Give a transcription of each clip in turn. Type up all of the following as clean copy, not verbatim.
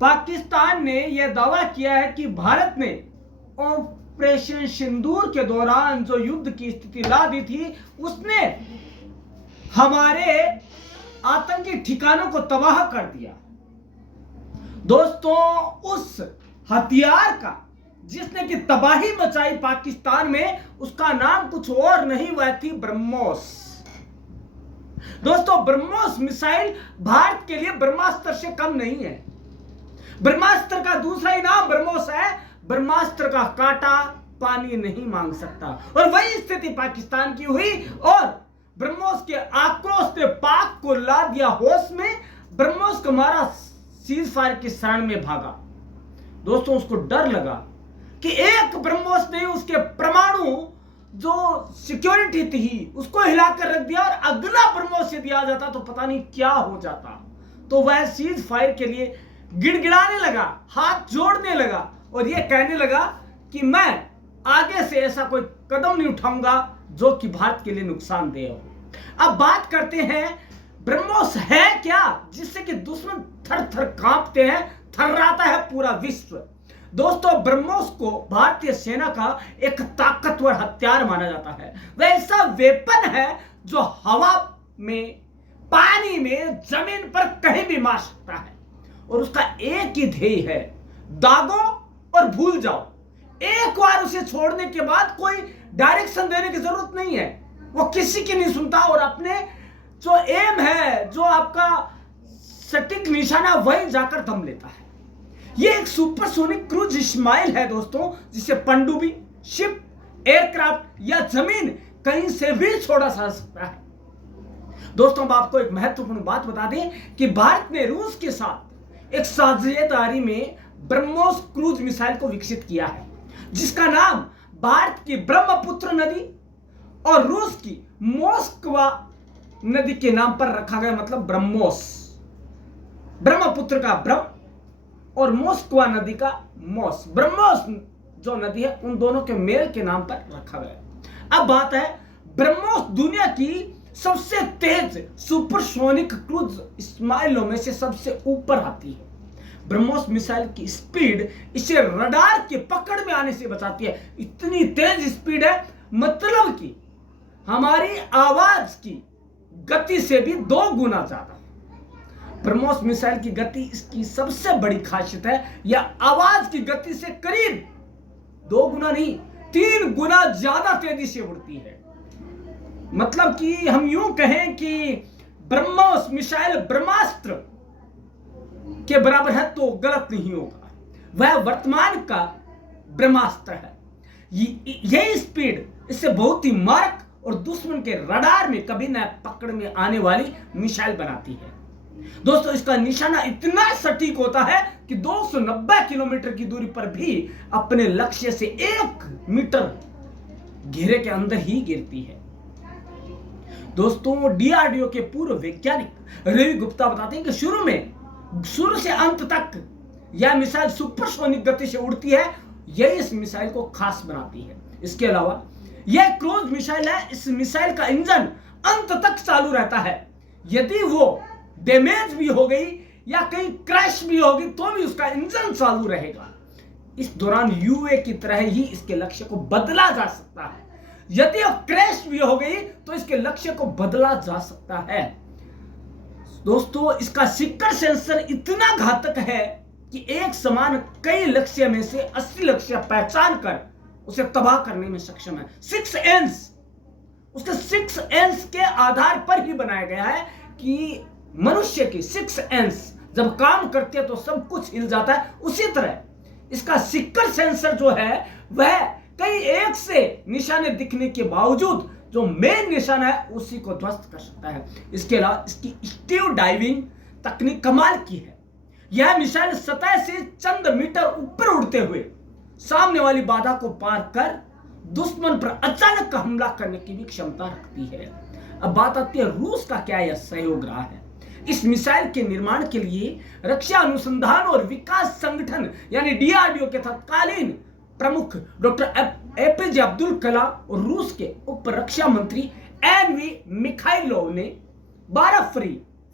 पाकिस्तान ने यह दावा किया है कि भारत ने ऑपरेशन सिंदूर के दौरान जो युद्ध की स्थिति ला दी थी, उसने हमारे आतंकी ठिकानों को तबाह कर दिया। दोस्तों, उस हथियार का जिसने की तबाही मचाई पाकिस्तान में, उसका नाम कुछ और नहीं, वह थी ब्रह्मोस। दोस्तों, ब्रह्मोस मिसाइल भारत के लिए ब्रह्मास्त्र से कम नहीं है। ब्रह्मास्त्र का दूसरा ही नाम ब्रह्मोस है। ब्रह्मास्त्र का कांटा पानी नहीं मांग सकता, और वही स्थिति पाकिस्तान की हुई और ब्रह्मोस के आक्रोश ने पाक को ला दिया होश में। ब्रह्मोस का मारा सीज फायर की शरण में भागा। दोस्तों, उसको डर लगा कि एक ब्रह्मोस ने उसके परमाणु जो सिक्योरिटी थी उसको हिलाकर रख दिया, और अगला ब्रह्मोस यदि आ जाता तो पता नहीं क्या हो जाता। तो वह सीज फायर के लिए गिड़गिड़ाने लगा, हाथ जोड़ने लगा और यह कहने लगा कि मैं आगे से ऐसा कोई कदम नहीं उठाऊंगा जो कि भारत के लिए नुकसानदेह हो। अब बात करते हैं ब्रह्मोस है क्या जिससे कि दुश्मन थर थर कांपते हैं, थर्राता है पूरा विश्व। दोस्तों, ब्रह्मोस को भारतीय सेना का एक ताकतवर हथियार माना जाता है। वह ऐसा वेपन है जो हवा में, पानी में, जमीन पर कहीं भी मार सकता है, और उसका एक ही ध्येय है, दागो और भूल जाओ। एक बार उसे छोड़ने के बाद कोई डायरेक्शन देने की जरूरत नहीं है, वो किसी की नहीं सुनता, और अपने जो एम है, जो आपका सटीक निशाना, वही जाकर दम लेता है। यह एक सुपरसोनिक क्रूज मिसाइल है दोस्तों, जिसे पनडुब्बी, शिप, एयरक्राफ्ट या जमीन कहीं से भी छोड़ा जा सकता है। दोस्तों, अब आपको एक महत्वपूर्ण बात बता दें कि भारत ने रूस के साथ एक साझेदारी में ब्रह्मोस क्रूज मिसाइल को विकसित किया है, जिसका नाम भारत की ब्रह्मपुत्र नदी और रूस की मोस्कवा नदी के नाम पर रखा गया। मतलब ब्रह्मोस, ब्रह्मपुत्र का ब्रह्म और मोस्कवा नदी का मोस, ब्रह्मोस जो नदी है, उन दोनों के मेल के नाम पर रखा गया। अब बात है, ब्रह्मोस दुनिया की सबसे तेज सुपरसोनिक क्रूज मिसाइलों में से सबसे ऊपर आती है। ब्रह्मोस मिसाइल की स्पीड इसे रडार के पकड़ में आने से बचाती है। इतनी तेज स्पीड है, मतलब कि हमारी आवाज की गति से भी 2 गुना ज्यादा। ब्रह्मोस मिसाइल की गति इसकी सबसे बड़ी खासियत है, यह आवाज की गति से करीब 2 गुना नहीं, 3 गुना ज्यादा तेजी से उड़ती है। मतलब कि हम यूं कहें कि ब्रह्मोस मिसाइल ब्रह्मास्त्र के बराबर है तो गलत नहीं होगा। वह वर्तमान का ब्रह्मास्त्र है। यही स्पीड इससे बहुत ही मारक और दुश्मन के रडार में कभी न पकड़ में आने वाली मिसाइल बनाती है। दोस्तों, इसका निशाना इतना सटीक होता है कि 290 किलोमीटर की दूरी पर भी अपने लक्ष्य से 1 मीटर घेरे के अंदर ही गिरती है। दोस्तों, डीआरडीओ के पूर्व वैज्ञानिक रवि गुप्ता बताते हैं कि शुरू से अंत तक यह मिसाइल सुपरसोनिक गति से उड़ती है। यही इस मिसाइल को खास बनाती है। इसके अलावा यह क्रूज मिसाइल है। इस मिसाइल का इंजन अंत तक चालू रहता है। यदि वो डैमेज भी हो गई या कहीं क्रैश भी होगी तो भी उसका इंजन चालू रहेगा। इस दौरान यूए की तरह ही इसके लक्ष्य को बदला जा सकता है। यदि वो क्रैश भी हो गई तो इसके लक्ष्य को बदला जा सकता है। दोस्तों, इसका सिक्कर सेंसर इतना घातक है कि एक समान कई लक्ष्य में से 80 लक्ष्य पहचान कर उसे तबाह करने में सक्षम है। 6 एंस, उसके 6 एंस के आधार पर ही बनाया गया है कि मनुष्य की 6 एंस जब काम करती है तो सब कुछ हिल जाता है। उसी तरह इसका सिक्कर सेंसर जो है वह कई एक से निशाने दिखने के बावजूद जो मेन निशाना है उसी को ध्वस्त कर सकता है। इसके अलावा इसकी स्टीव डाइविंग तकनीक कमाल की है। यह मिसाइल सतह से चंद मीटर ऊपर उड़ते हुए सामने वाली बाधा को पार कर दुश्मन पर अचानक हमला करने की भी क्षमता रखती है। अब बात आती है रूस का क्या यह सहयोग रहा है। इस मिसाइल के निर्माण के लिए रक्षा अनुसंधान और विकास संगठन यानी डीआरडीओ के तत्कालीन प्रमुख डॉक्टर एपीजे अब्दुल कलाम और रूस के उप रक्षा मंत्री एनवी मिखाइलोव ने 12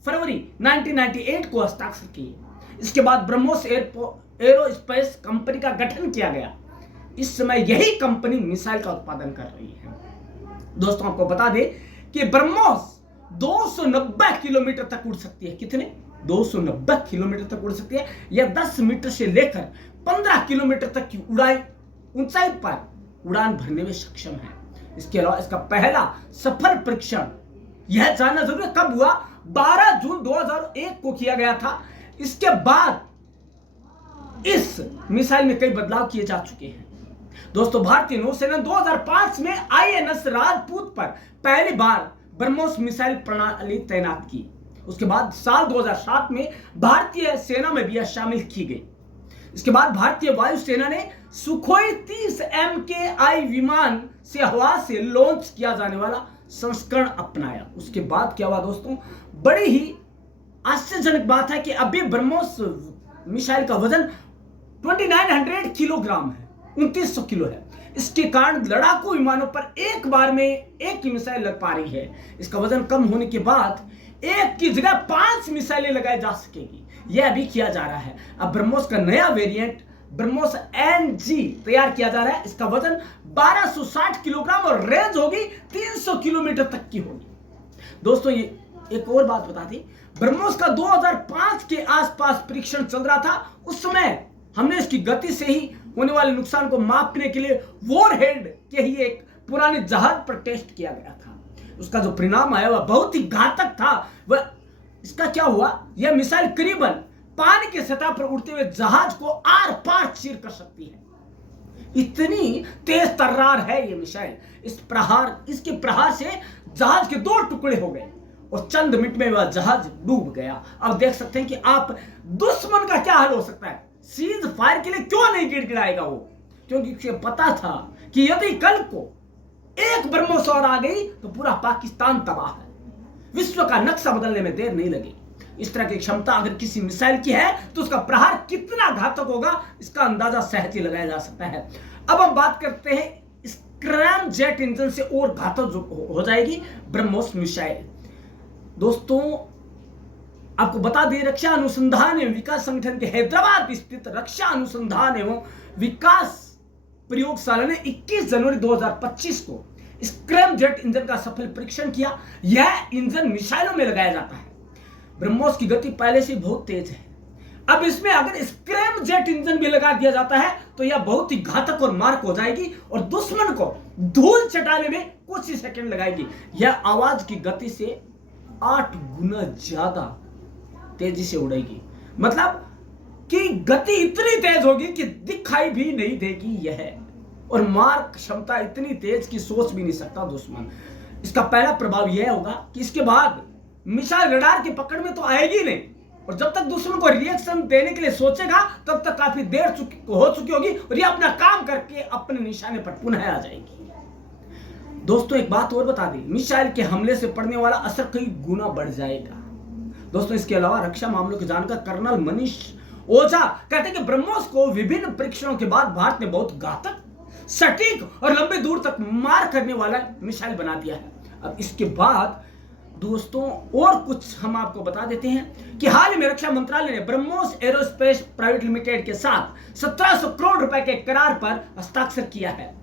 फरवरी 1998 को हस्ताक्षर किए। इसके बाद ब्रह्मोस एरोस्पेस कंपनी का गठन किया गया। इस समय यही कंपनी मिसाइल का उत्पादन कर रही है। दोस्तों आपको बता दें कि ब्रह्मोस 290 किलोमीटर तक उड़ सकती है। कितने? 290 किलोमीटर तक उड़ सकती है। यह 10 मीटर से लेकर 15 किलोमीटर तक की ऊंचाई पर उड़ान भरने में सक्षम है। इसके अलावा इसका पहला सफल परीक्षण, यह जानना जरूरी है, कब हुआ? 12 जून 2001 को किया गया था। इसके बाद इस मिसाइल में कई बदलाव किए जा चुके हैं। दोस्तों भारतीय नौसेना 2005 में आईएनएस राजपूत पर पहली बार ब्रह्मोस मिसाइल प्रणाली तैनात की। उसके बाद साल 2007 में भारतीय सेना में भी यह शामिल की गई। इसके बाद भारतीय वायुसेना ने सुखोई 30 MKI विमान से हवा से लॉन्च किया जाने वाला संस्करण अपनाया। उसके बाद क्या हुआ दोस्तों? बड़ी ही आश्चर्यजनक बात है कि अभी ब्रह्मोस मिसाइल का वजन 2900 किलोग्राम है, 2900 किलो है। इसके कारण लड़ाकू विमानों पर एक बार में एक ही मिसाइल लग पा रही है। इसका वजन कम होने के बाद एक की जगह 5 मिसाइलें लगाई जा सकेगी, यह भी किया जा रहा है। अब ब्रह्मोस का नया वेरिएंट ब्रह्मोस NG तैयार किया जा रहा है। इसका वजन 1260 किलोग्राम और रेंज होगी 300 किलोमीटर तक की होगी। दोस्तों ये एक और बात बता दी, ब्रह्मोस का 2005 के आसपास परीक्षण चल रहा था। उस समय हमने इसकी गति से ही होने वाले नुकसान को मापने के लिए वॉरहेड के ही एक पुराने जहाज पर टेस्ट किया गया था। उसका जो परिणाम आया वह बहुत ही घातक था। वह इसका क्या हुआ? यह मिसाइल करीबन पानी की सतह पर उड़ते हुए जहाज को आर पार चीर कर सकती है। इतनी तेज तर्रार है यह मिसाइल। इसके प्रहार से जहाज के 2 टुकड़े हो गए और चंद मिनट में वह जहाज डूब गया। अब देख सकते हैं कि आप दुश्मन का क्या हाल हो सकता है। सीज फायर के लिए क्यों नहीं गिड़गिड़ाएगा वो? क्योंकि उसे पता था कि यदि कल को एक ब्रह्मोस और आ गई तो पूरा पाकिस्तान तबाह है। विश्व का नक्शा बदलने में देर नहीं लगेगी। इस तरह की क्षमता अगर किसी मिसाइल की है तो उसका प्रहार कितना घातक होगा, इसका अंदाजा सहज ही लगाया जा सकता है। अब हम बात करते हैं स्क्रैम जेट इंजन से और घातक हो जाएगी ब्रह्मोस मिसाइल। दोस्तों आपको बता दें, रक्षा अनुसंधान एवं विकास संगठन के हैदराबाद स्थित रक्षा अनुसंधान एवं विकास प्रयोगशाला ने 21 जनवरी 2025 को स्क्रैम जेट इंजन का सफल परीक्षण किया। यह इंजन मिसाइलों में लगाया जाता है। ब्रह्मोस की गति पहले से बहुत तेज है। अब इसमें अगर स्क्रैम जेट इंजन भी लगा दिया जाता है तो यह बहुत ही घातक और मारक हो जाएगी और दुश्मन को धूल चटाने में कुछ ही सेकंड लगाएगी। यह आवाज की गति से 8 गुना ज्यादा तेजी से उड़ेगी। मतलब कि गति इतनी तेज होगी कि दिखाई भी नहीं देगी यह, और मार क्षमता इतनी तेज कि सोच भी नहीं सकता दुश्मन। इसका पहला प्रभाव यह होगा कि इसके बाद मिसाइल रडार की पकड़ में तो आएगी नहीं, और जब तक दुश्मन को रिएक्शन देने के लिए सोचेगा तब तक काफी देर हो चुकी होगी और ये अपना काम करके अपने निशाने पर पुनः आ जाएगी। दोस्तों एक बात और बता दें, मिसाइल के हमले से पड़ने वाला असर कई गुना बढ़ जाएगा। दोस्तों इसके अलावा रक्षा मामलों के जानकार कर्नल मनीष ओझा कहते हैं कि ब्रह्मोस को विभिन्न परीक्षणों के बाद भारत ने बहुत घातक, सटीक और लंबे दूर तक मार करने वाला मिसाइल बना दिया है। अब इसके बाद दोस्तों और कुछ हम आपको बता देते हैं कि हाल ही में रक्षा मंत्रालय ने ब्रह्मोस एरोस्पेस प्राइवेट लिमिटेड के साथ 1700 करोड़ रुपए के करार पर हस्ताक्षर किया है।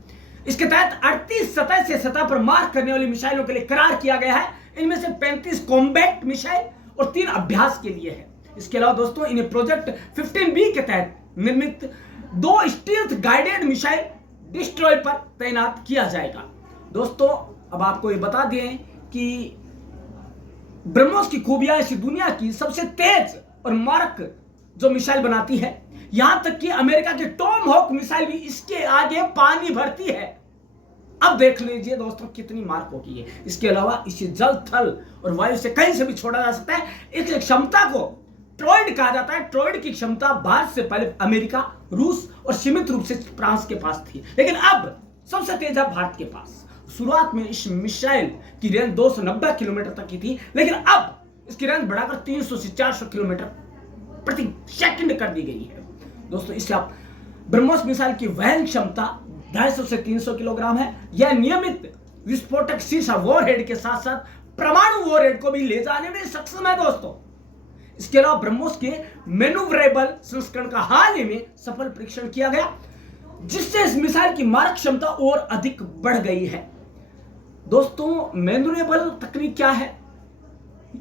इसके तहत 38 सतह से सतह पर मार करने वाली मिसाइलों के लिए करार किया गया है। इनमें से 35 कॉम्बैट मिसाइल और 3 अभ्यास के लिए है। इसके अलावा दोस्तों इन्हें प्रोजेक्ट 15B के तहत निर्मित 2 स्टील्थ गाइडेड मिसाइल डिस्ट्रॉयर पर तैनात किया जाएगा। दोस्तों अब आपको ये बता दें कि ब्रह्मोस की खूबियां ऐसी दुनिया की सबसे तेज और मारक जो मिसाइल बनाती है। यहां तक कि अमेरिका के टॉम हॉक मिसाइल भी इसके आगे पानी भरती है। अब देख लीजिए दोस्तों कितनी मार्क होगी है। इसके अलावा इसे जल, थल और वायु से कहीं से भी छोड़ा जा सकता है। इस क्षमता को ट्रॉयड कहा जाता है। ट्रॉयड की क्षमता भारत से पहले अमेरिका, रूस और सीमित रूप से फ्रांस के पास थी, लेकिन अब सबसे तेज है भारत के पास। शुरुआत में इस मिसाइल की रेंज 290 किलोमीटर तक की थी, लेकिन अब इसकी रेंज बढ़ाकर 300 से 400 किलोमीटर प्रति सेकंड कर दी गई है। दोस्तों इससे आप ब्रह्मोस मिसाइल की वहन क्षमता 250 से 300 किलोग्राम है। यह नियमित विस्फोटक शीर्ष वॉरहेड के साथ साथ परमाणु वॉरहेड को भी ले जाने में सक्षम है। दोस्तों इसके अलावा ब्रह्मोस के मैन्यूवरेबल संस्करण का हाल ही में सफल परीक्षण किया गया, जिससे इस मिसाइल की मारक क्षमता और अधिक बढ़ गई है। दोस्तों, मैन्यूवरेबल तकनीक क्या है?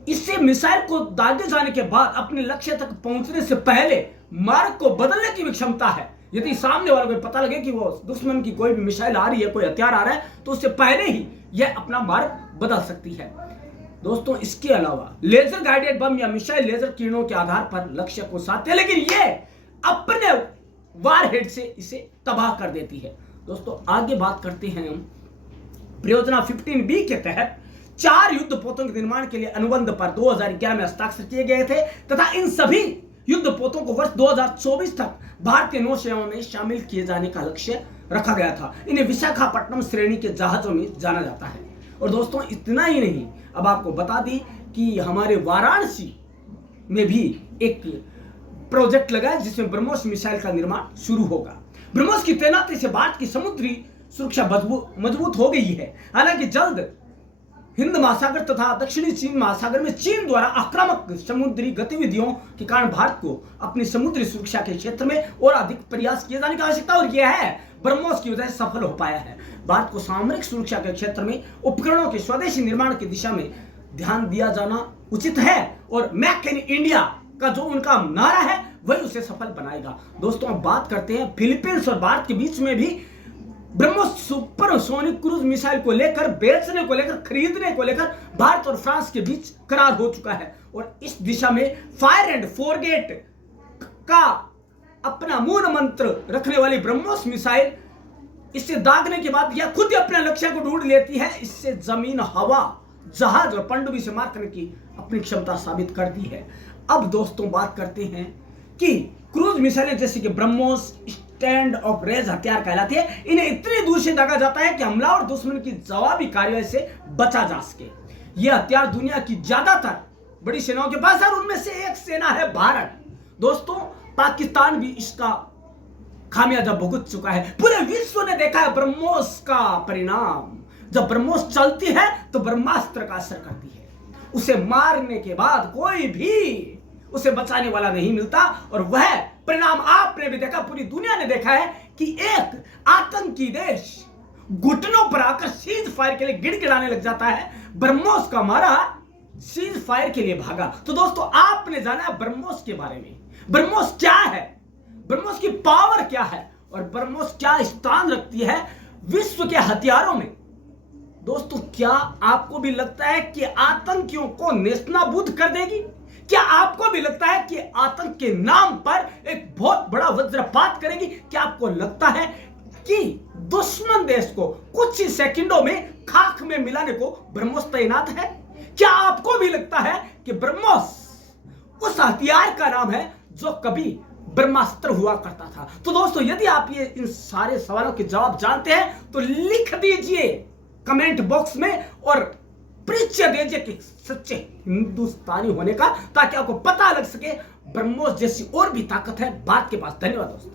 इससे मिसाइल को दागे जाने के बाद अपने लक्ष्य तक पहुंचने से पहले मार्ग को बदलने की भी क्षमता है। यदि सामने वाले को पता लगे कि वो दुश्मन की कोई भी मिसाइल आ रही है, कोई हथियार आ रहा है, तो उससे पहले ही यह अपना मार्ग बदल सकती है। दोस्तों, इसके अलावा लेजर गाइडेड बम या मिसाइल लेजर किरणों के आधार पर लक्ष्य को साधते हैं, लेकिन यह अपने वारहेड से इसे तबाह कर देती है। दोस्तों, आगे बात करते हैं परियोजना 15B के तहत 4 युद्धपोतों के निर्माण के लिए अनुबंध पर 2011 में हस्ताक्षर किए गए थे तथा इन सभी युद्धपोतों को वर्ष 2024 तक भारतीय नौसेना में शामिल किए जाने का लक्ष्य रखा गया था। इन्हें विशाखापट्टनम श्रेणी के जहाजों में जाना जाता है। और दोस्तों, इतना ही नहीं, अब आपको बता दी कि हमारे वाराणसी में भी एक प्रोजेक्ट लगा है जिसमें ब्रह्मोस मिसाइल का निर्माण शुरू होगा। ब्रह्मोस की तैनाती से भारत की समुद्री सुरक्षा मजबूत हो गई है। हालांकि जल्द हिंद महासागर तथा दक्षिणी चीन महासागर में चीन द्वारा आक्रामक समुद्री गतिविधियों के कारण भारत को अपनी समुद्री सुरक्षा के क्षेत्र में और अधिक प्रयास किए जाने की आवश्यकता, और यह है ब्रह्मोस की वजह से सफल हो पाया है। भारत को सामरिक सुरक्षा के क्षेत्र में उपकरणों के स्वदेशी निर्माण की दिशा में ध्यान दिया जाना उचित है, और मेक इन इंडिया का जो उनका नारा है वही उसे सफल बनाएगा। दोस्तों, अब बात करते हैं फिलीपींस और भारत के बीच में भी ब्रह्मोस सुपरसोनिक क्रूज मिसाइल को लेकर, बेचने को लेकर, खरीदने को लेकर भारत और फ्रांस के बीच करार हो चुका है। और इस दिशा में फायर एंड फॉरगेट का अपना मूल मंत्र रखने वाली ब्रह्मोस मिसाइल इससे दागने के बाद यह खुद ही अपने लक्ष्य को ढूंढ लेती है। इससे जमीन, हवा, जहाज और पनडुब्बी से मार करने की अपनी क्षमता साबित कर दी है। अब दोस्तों, बात करते हैं कि क्रूज मिसाइलें जैसे कि ब्रह्मोस स्टैंड ऑफ रेज हथियार कहलाती है। इन्हें इतनी दूर से दागा जाता है कि हमलावर दुश्मन की जवाबी कार्रवाई से बचा जा सके। यह हथियार दुनिया की ज्यादातर बड़ी सेनाओं के पास है और उनमें से एक सेना है भारत। दोस्तों, पाकिस्तान भी इसका खामियाजा भुगत चुका है। पूरे विश्व ने देखा है ब्रह्मोस का परिणाम। जब ब्रह्मोस चलती है तो ब्रह्मास्त्र का असर करती है। उसे मारने के बाद कोई भी उसे बचाने वाला नहीं मिलता, और वह परिणाम आपने भी देखा, पूरी दुनिया ने देखा है कि एक आतंकी देश घुटनों पर आकर सीज फायर के लिए गिड़गिड़ाने लग जाता है। ब्रह्मोस का मारा सीज फायर के लिए भागा। तो दोस्तों, आपने जाना ब्रह्मोस के बारे में। ब्रह्मोस क्या है, ब्रह्मोस की पावर क्या है, और ब्रह्मोस क्या स्थान रखती है विश्व के हथियारों में। दोस्तों, क्या आपको भी लगता है कि आतंकियों को नेस्तनाबूद कर देगी? क्या आपको भी लगता है कि आतंक के नाम पर एक बहुत बड़ा वज्रपात करेगी? क्या आपको लगता है कि दुश्मन देश को कुछ ही सेकंडों में खाक में मिलाने को ब्रह्मोस तैनात है? क्या आपको भी लगता है कि ब्रह्मोस उस हथियार का नाम है जो कभी ब्रह्मास्त्र हुआ करता था? तो दोस्तों, यदि आप ये इन सारे सवालों के जवाब जानते हैं तो लिख दीजिए कमेंट बॉक्स में, और परिचय दीजिए कि सच्चे हिंदुस्तानी होने का, ताकि आपको पता लग सके ब्रह्मोस जैसी और भी ताकत है भारत के पास। धन्यवाद दोस्तों।